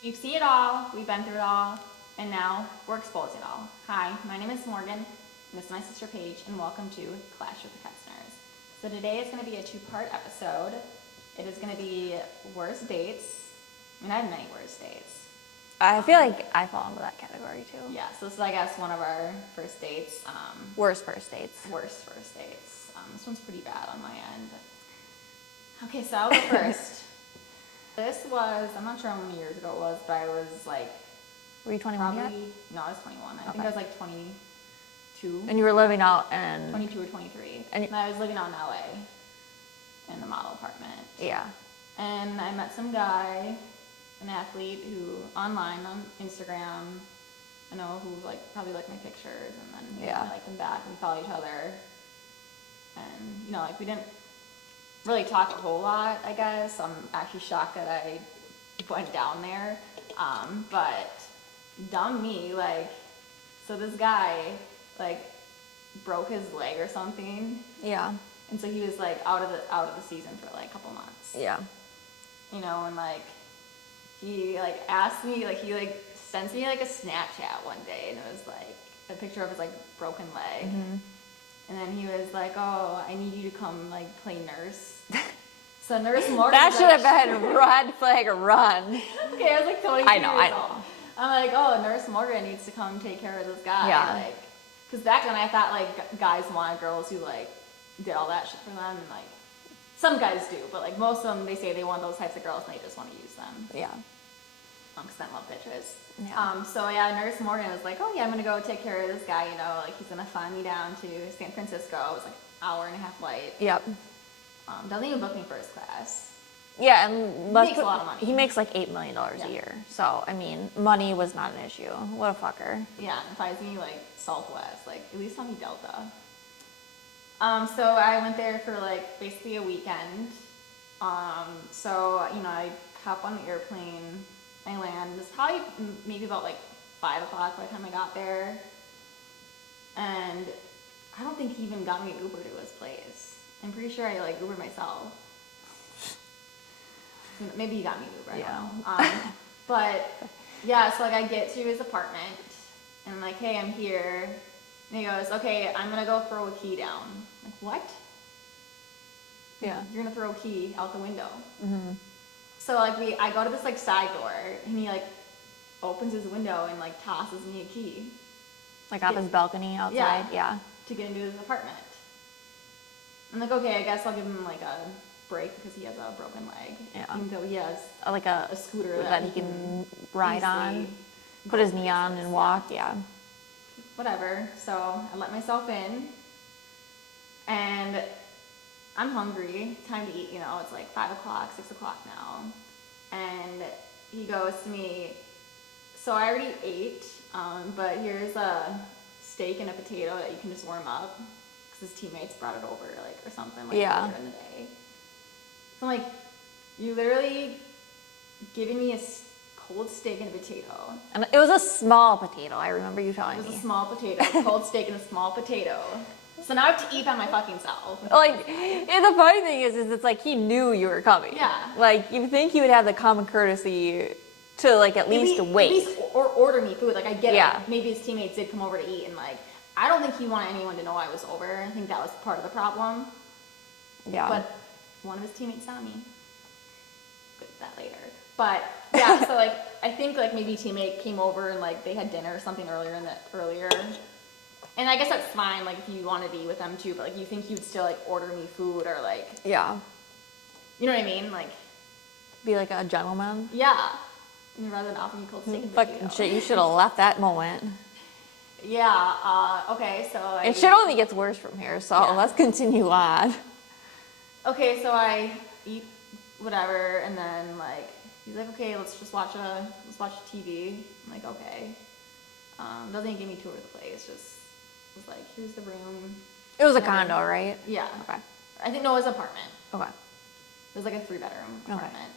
We've seen it all, we've been through it all, and now we're exposing it all. Hi, my name is Morgan, and this is my sister Paige, and welcome to Clash with the Customers. So today is going to be a two-part episode. It is going to be worst dates. I mean, I have many worst dates. I feel like I fall into that category too. Yeah, so this is, I guess, one of our first dates. Worst first dates. Worst first dates. This one's pretty bad on my end. Okay, so I'll go first. This was, I'm not sure how many years ago it was, but I was like... Were you 21 yet? No, I was 21. I think Okay. I was like 22. And you were living out in... 22 or 23. And I was living out in LA in the model apartment. Yeah. And I met some guy, an athlete who, online on Instagram, I know who like probably liked my pictures, and then I liked him back, and we followed each other. And, you know, like we didn't really talk a whole lot, I guess. I'm actually shocked that I went down there. But dumb me, like, so this guy, like, broke his leg or something. Yeah. And so he was like out of the season for like a couple months. Yeah. You know, and like he like asked me, like he like sends me like a Snapchat one day, and it was like a picture of his like broken leg. Mm-hmm. And then he was like, "Oh, I need you to come like play nurse." So Nurse Morgan. That should have been red flag run. Okay, I was like 22 I know. years old. I'm like, "Oh, Nurse Morgan needs to come take care of this guy." Yeah. Like, because back then I thought like guys wanted girls who like did all that shit for them, and like some guys do, but like most of them, they say they want those types of girls and they just want to use them. Yeah. Because they love bitches. Yeah. So yeah, Nurse Morgan was like, "Oh yeah, I'm gonna go take care of this guy. You know, like he's gonna fly me down to San Francisco." It was like an hour and a half flight. Yep. Doesn't even book me first class. Yeah, and He makes a lot of money. He makes like $8 million a year. So, I mean, money was not an issue. What a fucker. Yeah, and flies me like Southwest, like at least tell me Delta. So I went there for like basically a weekend. So you know, I hop on the airplane, I land. It was probably maybe about like 5 o'clock by the time I got there, and I don't think he even got me an Uber to his place. I'm pretty sure I like Ubered myself. Maybe he got me an Uber. I don't know. But yeah, so like I get to his apartment, and I'm like, "Hey, I'm here." And he goes, "Okay, I'm gonna go throw a key down." I'm like, what? Yeah. You're gonna throw a key out the window? Mm-hmm. So like I go to this like side door, and he like opens his window and like tosses me a key. Like off his balcony outside? Yeah. To get into his apartment. I'm like, okay, I guess I'll give him like a break because he has a broken leg. Yeah. Even though he has Like a scooter that he can ride on, put his knee on and walk, yeah. Whatever. So I let myself in, and I'm hungry. Time to eat. You know, it's like 5 o'clock, 6 o'clock now, and he goes to me. So I already ate, but here's a steak and a potato that you can just warm up because his teammates brought it over, like or something like earlier in the day. So I'm like, you literally giving me a cold steak and a potato. And it was a small potato, I remember you telling me. It was a small potato, cold steak and a small potato. So now I have to eat by my fucking self. Like, and the funny thing is it's like he knew you were coming. Yeah. Like, you think he would have the common courtesy to, like, at least wait. At least, or order me food. Like, I get Yeah. it. Maybe his teammates did come over to eat, and, like, I don't think he wanted anyone to know I was over. I think that was part of the problem. Yeah. But one of his teammates saw me. Get that later. But, yeah, so, like, I think, like, maybe a teammate came over and, like, they had dinner or something earlier. And I guess that's fine, like, if you wanted to eat with them, too. But, like, you think you'd still, like, order me food or, like... Yeah. You know what I mean? Like... Be like a gentleman. Yeah. And rather than offer me cold steak and Fucking potato. shit, you should have left that moment. Yeah, okay, so It shit only gets worse from here, so let's continue on. Okay, so I eat whatever, and then, like, he's like, okay, let's watch TV. I'm like, okay. Doesn't even give me a tour of the place, just was like, here's the room. It was a condo, right? Yeah. Okay. I think, no, it was an apartment. Okay. It was like a 3-bedroom apartment.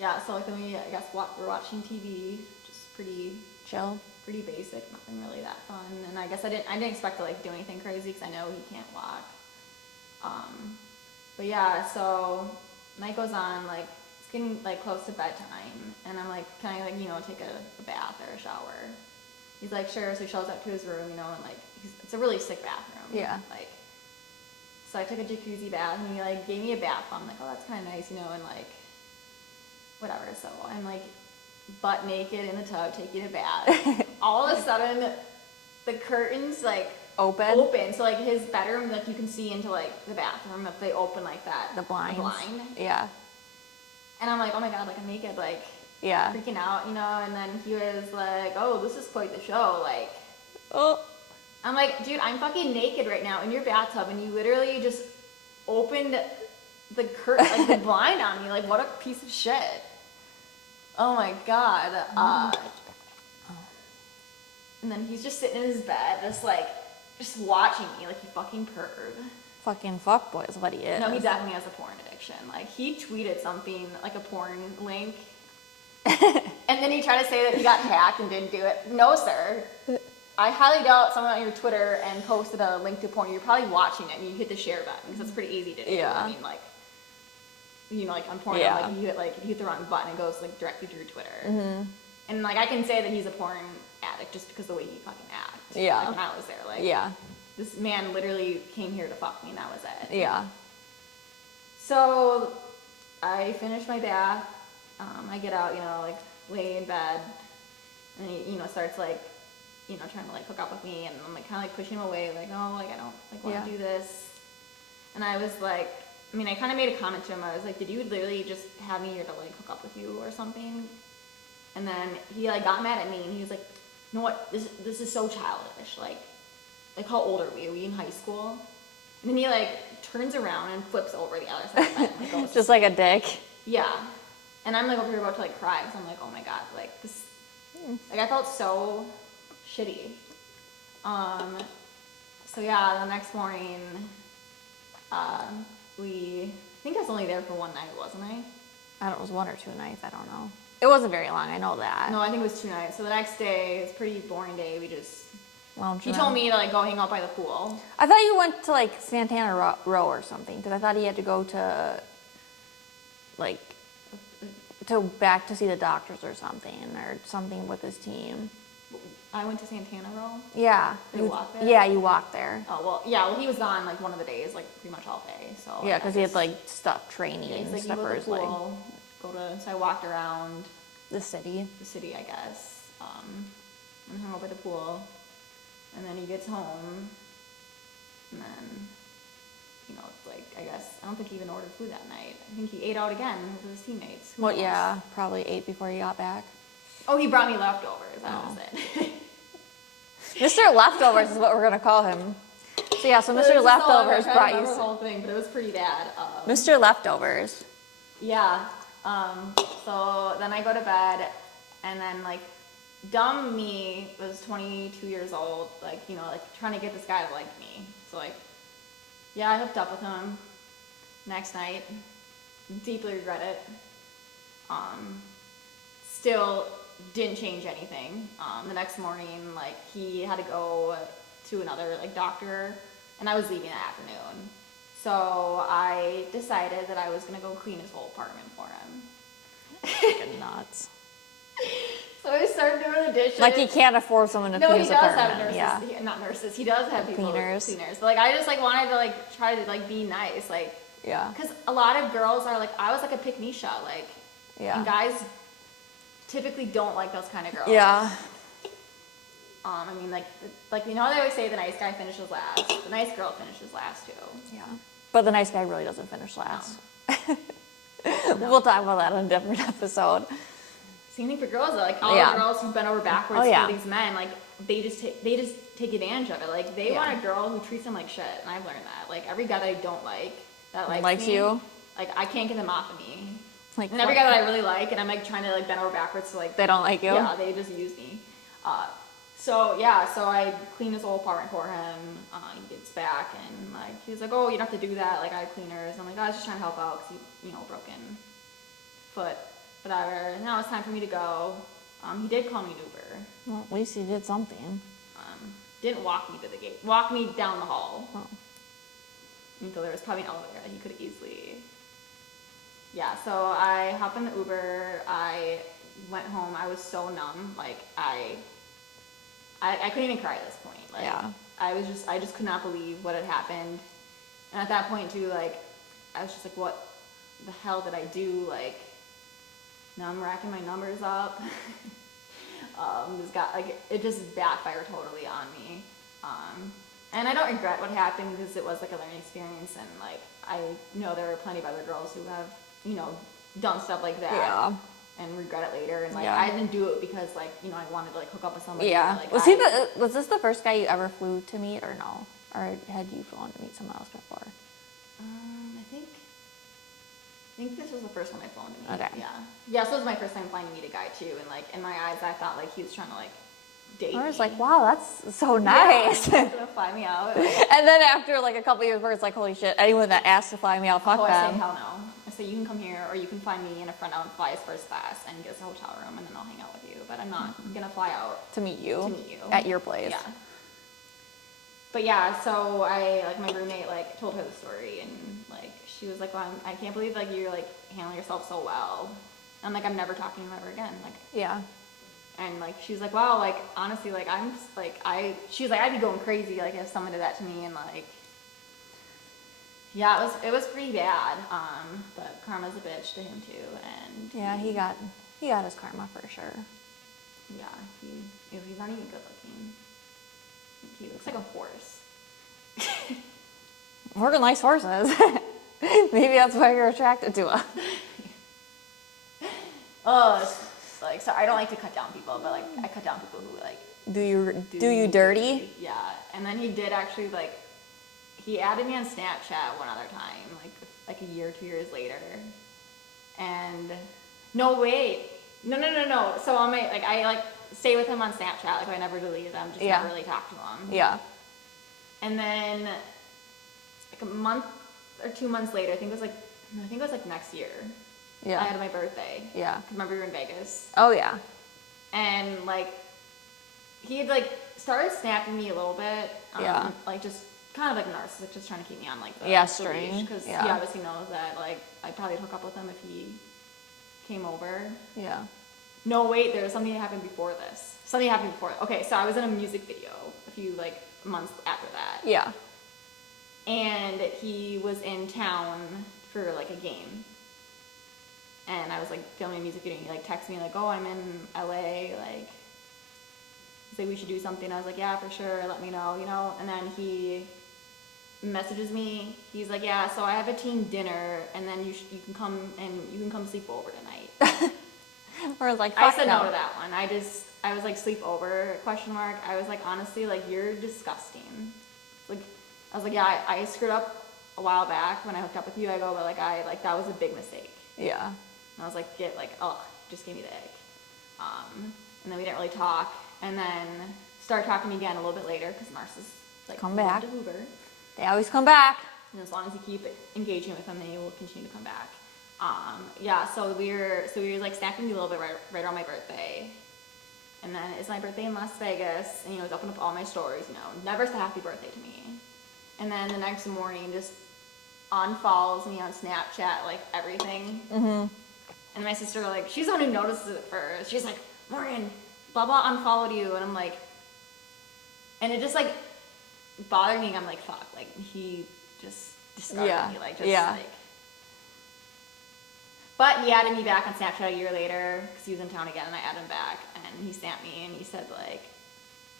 Yeah, so like then we, I guess, we're watching TV, just pretty Chill. Pretty basic, nothing really that fun. And I guess I didn't expect to like do anything crazy because I know he can't walk. But yeah, so night goes on, like it's getting like close to bedtime, and I'm like, can I like, you know, take a bath or a shower? He's like, sure. So he shows up to his room, you know, and like, it's a really sick bathroom. Yeah. Like, so I took a jacuzzi bath, and he like gave me a bath. I'm like, oh, that's kind of nice, you know, and like, whatever. So I'm like, butt naked in the tub, taking a bath. All of a sudden, the curtains like open. So like his bedroom, like you can see into like the bathroom if they open like that. The blinds. The blind. Yeah. And I'm like, oh my god, like I'm naked, like Yeah. freaking out, you know. And then he was like, oh, this is quite the show, like. Oh. I'm like, dude, I'm fucking naked right now in your bathtub, and you literally just opened the curtain, like the blind on me. Like, what a piece of shit. Oh my god. And then he's just sitting in his bed, just watching me like you fucking perv. Fucking fuckboy is what he is. No, he definitely has a porn addiction. Like, he tweeted something, like a porn link, and then he tried to say that he got hacked and didn't do it. No, sir. I highly doubt someone on your Twitter and posted a link to porn. You're probably watching it and you hit the share button because it's pretty easy to do. Yeah. I mean, like, you know, like on porn, Yeah. like if you hit the wrong button, it goes like directly to your Twitter. Mm-hmm. And like I can say that he's a porn addict just because of the way he fucking acts. Yeah. Like when I was there, like Yeah. this man literally came here to fuck me and that was it. Yeah. So I finish my bath. I get out, you know, like lay in bed, and he, you know, starts like, you know, trying to like hook up with me, and I'm like kind of like pushing him away, like, no, like I don't like want to do this. And I was like, I mean, I kind of made a comment to him. I was like, did you literally just have me here to like hook up with you or something? And then he like got mad at me, and he was like, you know what, this is so childish. Like how old are we? Are we in high school? And then he like turns around and flips over the other side of the bed. And, like, goes, Just like a dick. yeah. And I'm like over here about to like cry, because I'm like, oh my god, like this, like I felt so shitty. So yeah, the next morning, I think I was only there for one night, wasn't I? I don't know, it was 1 or 2 nights, I don't know. It wasn't very long, I know that. No, I think it was 2 nights. So the next day, it's a pretty boring day. Lounging He around. told me to like go hang out by the pool. I thought you went to like Santana Row or something, because I thought he had to go to like back to see the doctors or something with his team. I went to Santana Row. Yeah. Did you walk there? Yeah, you walked there. Oh well, yeah. Well, he was gone like one of the days, like pretty much all day. So Yeah, because he had like stuff training yeah, he's and like, stuff you for go to his the like pool, So I walked around the city. the city, I guess, and hung out by the pool. And then he gets home, and then, you know, it's like, I guess, I don't think he even ordered food that night. I think he ate out again with his teammates. Who Well, knows? yeah, probably 8 before he got back. Oh, he brought me leftovers. That Oh. was it. Mr. Leftovers is what we're gonna call him. So yeah, so Mr. Leftovers brought you. the whole thing, but it was pretty bad. Mr. Leftovers. Yeah. So then I go to bed, and then like, dumb me was 22 years old, like, you know, like trying to get this guy to like me. So like, yeah, I hooked up with him next night. Deeply regret it. Still didn't change anything. The next morning, like, he had to go to another like doctor, and I was leaving that afternoon. So I decided that I was gonna go clean his whole apartment for him. Fucking nuts. So I started doing the dishes. Like he can't afford someone to No, clean he his does apartment. have nurses. Yeah. Not nurses. He does have people Cleaners. But like, I just like wanted to like try to like be nice, like, Yeah. because a lot of girls are like, I was like a pick-me-sha, like, Yeah. and guys typically don't like those kind of girls. Yeah. I mean, like you know how they always say the nice guy finishes last. The nice girl finishes last too. Yeah. But the nice guy really doesn't finish last. We'll talk about that on a different episode. Same thing for girls though. Like all Yeah. the girls who bend over backwards Oh, yeah. for these men, like they just take advantage of it. Like they Yeah. want a girl who treats them like shit, and I've learned that. Like every guy that I don't like, that Likes me, you? like I can't get them off of me. Like, And every guy that I really like, and I'm like trying to like bend over backwards to like, they don't like you? yeah, they just use me. So I clean his whole apartment for him. He gets back, and like he was like, oh, you don't have to do that. Like I have cleaners. And I'm like, I was just trying to help out because he, you know, broken foot, whatever. And now it's time for me to go. He did call me an Uber. Well, at least he did something. Didn't walk me to the gate. Walked me down the hall. Oh. Until there was probably an elevator that he could easily Yeah, so I hopped in the Uber. I went home. I was so numb. Like, I couldn't even cry at this point. Like, Yeah. I just could not believe what had happened. And at that point, too, like, I was just like, what the hell did I do? Like, now I'm racking my numbers up. It just backfired totally on me. And I don't regret what happened because it was like a learning experience, and like I know there are plenty of other girls who have, done stuff like that. Yeah. And regret it later, and like Yeah. I didn't do it because like I wanted to like hook up with somebody. Yeah. Like, Was this the first guy you ever flew to meet, or no? Or had you flown to meet someone else before? I think this was the first one I flown to meet. Okay. Yeah. So it was my first time flying to meet a guy too, and like in my eyes, I thought like he was trying to like date me. I was like, wow, that's so nice. Yeah, he's gonna fly me out. And then after like a couple years, where it's like, holy shit, anyone that asks to fly me out, fuck I say them. hell no. I say you can come here, or you can fly me in a front out and fly us first class and get us a hotel room, and then I'll hang out with you. But I'm not gonna fly out To meet you. to meet you At your place. Yeah. But yeah, so my roommate like told her the story, and like she was like, well, I can't believe like you're like handling yourself so well. I'm like, I'm never talking to him ever again. Like, Yeah. and like she was like, wow, like honestly, like she was like, I'd be going crazy like if someone did that to me, and like, yeah, it was pretty bad. But karma's a bitch to him too, and Yeah, he got his karma for sure. yeah, he's not even good looking. He looks like a horse. We're nice horses. Maybe that's why you're attracted to him. Oh, it's like, so I don't like to cut down people, but like I cut down people who like Do you dirty? Yeah, and then he did actually like he added me on Snapchat one other time, like a year, 2 years later, and no wait, no. So on my I stay with him on Snapchat, like I never deleted them, just Yeah. never really talked to him. Yeah. And then like a month or 2 months later, I think it was like next year. Yeah. I had my birthday. Yeah. Remember we were in Vegas, Oh yeah. and like he had like started snapping me a little bit. Yeah. Like just kind of like narcissistic, just trying to keep me on like the Yeah, string. because Yeah. he obviously knows that like I'd probably hook up with him if he came over. Yeah. No, wait, there was something that happened before this. Something happened before. Okay, so I was in a music video a few like months after that. Yeah. And he was in town for like a game. And I was like filming a music video, and he like texted me like, oh, I'm in LA, like he's like, we should do something. I was like, yeah, for sure, let me know, and then he messages me, he's like, yeah, so I have a team dinner, and then you can come sleep over tonight. Or like, I fuck said no no to that one. I was like, sleep over, question mark. I was like, honestly, like, you're disgusting. Like, I was like, yeah, I screwed up a while back when I hooked up with you. I go, but like, that was a big mistake. Yeah. And I was like, just gave me the ick. And then we didn't really talk. And then started talking again a little bit later because narcissists like Come back. to Hoover. They always come back. And as long as you keep engaging with them, they will continue to come back. Yeah, so we were like snapping me a little bit right around my birthday. And then it's my birthday in Las Vegas, and he's opened up all my stories, never said happy birthday to me. And then the next morning just unfollows me on Snapchat, like everything. Mm-hmm. And my sister, like, she's the one who notices it first. She's like, Morgan, blah, blah, unfollowed you. And I'm like, and it just, like, bothered me. I'm like, fuck, like, he just discarded me, like, just, like. But he added me back on Snapchat a year later, because he was in town again, and I added him back. And he snapped me, and he said, like,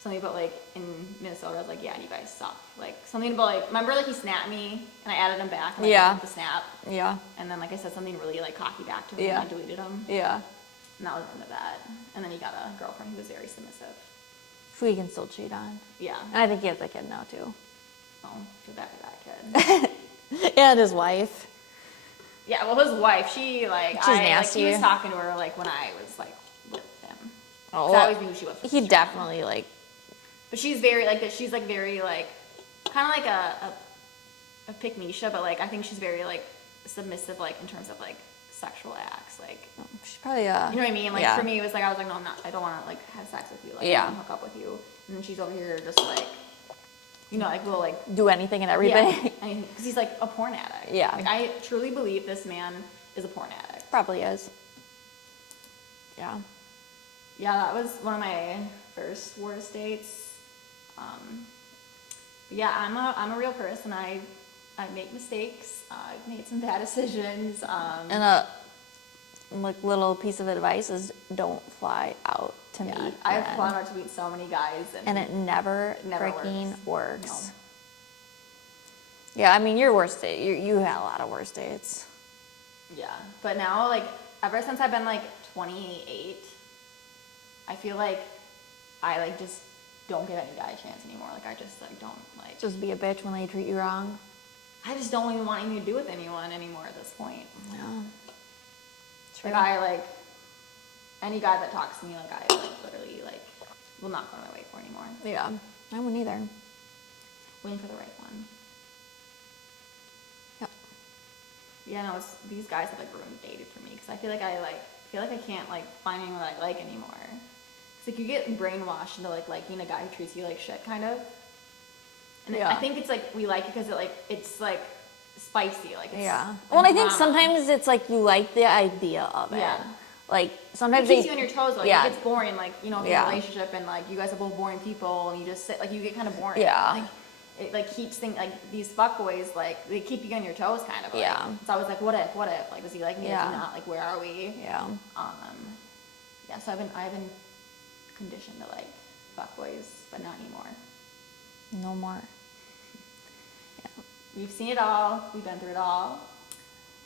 something about, like, in Minnesota. I was like, yeah, you guys suck. Like, something about, like, remember, like, he snapped me, and I added him back, and, like, the snap. Yeah. And then, like, I said something really, like, cocky back to him, Yeah. and I deleted him. Yeah. And that was the end of that. And then he got a girlfriend who was very submissive. Who he can still cheat on. Yeah. And I think he has a kid now too. Oh, feel bad for that kid. And his wife. Yeah, well, his wife, she, like, She's nasty. Like, he was talking to her, like, when I was, like, with him. Oh, 'Cause I always knew who she was. he definitely, like. But she's very, like, she's, like, very, like, kind of like a pick-me-sha, but, like, I think she's very, like, submissive, like, in terms of, like, sexual acts, like. She's probably You know what I mean? Like, yeah. for me, it was like, I was like, no, I don't want to, like, have sex with you. Like, Yeah. I want to hook up with you. And then she's over here just, like, like, we'll, like, do anything and everything. yeah, because he's, like, a porn addict. Yeah. Like, I truly believe this man is a porn addict. Probably is. Yeah. Yeah, that was one of my first worst dates. But yeah, I'm a real person. I make mistakes. I've made some bad decisions. And a like little piece of advice is don't fly out to yeah, meet I've men. flown out to meet so many guys, And it never never freaking works. No. Yeah, I mean, your worst date, you had a lot of worst dates. Yeah, but now, like, ever since I've been, like, 28, I feel like I, like, just don't give any guy a chance anymore. Like, I just, like, don't, like... Just be a bitch when they treat you wrong. I just don't even want anything to do with anyone anymore at this point. Yeah. True. Like, I, like, any guy that talks to me, like, I, like, literally, like, will not go to my way for anymore. Yeah, I wouldn't either. Waiting for the right one. Yep. Yeah, no, it's, these guys have, like, ruined dating for me, because I feel like I can't, like, find anyone that I like anymore. It's like, you get brainwashed into, like, liking a guy who treats you like shit, kind of. And Yeah. I think it's, like, we like it because it's, like, spicy, like, it's... Yeah. Well, I think drama. sometimes it's like you like the idea of it. Yeah. Like, It sometimes keeps you on your toes, like, yeah. it gets boring, like, you know, if you're Yeah. in a relationship and, like, you guys are both boring people and you just sit, like, you get kind of boring. Yeah. Like, it, like, keeps things, like, these fuckboys, like, they keep you on your toes, kind of. Like, Yeah. it's always like, what if? Like, does he like me? Yeah. Does he not? Like, where are we? Yeah. Yeah, so I've been conditioned to like fuckboys, but not anymore. No more. We've seen it all. We've been through it all.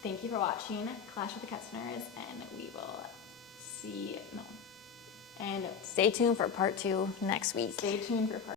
Thank you for watching Clash with the Ketzner's, and we will and Stay tuned for part 2 next week. stay tuned for part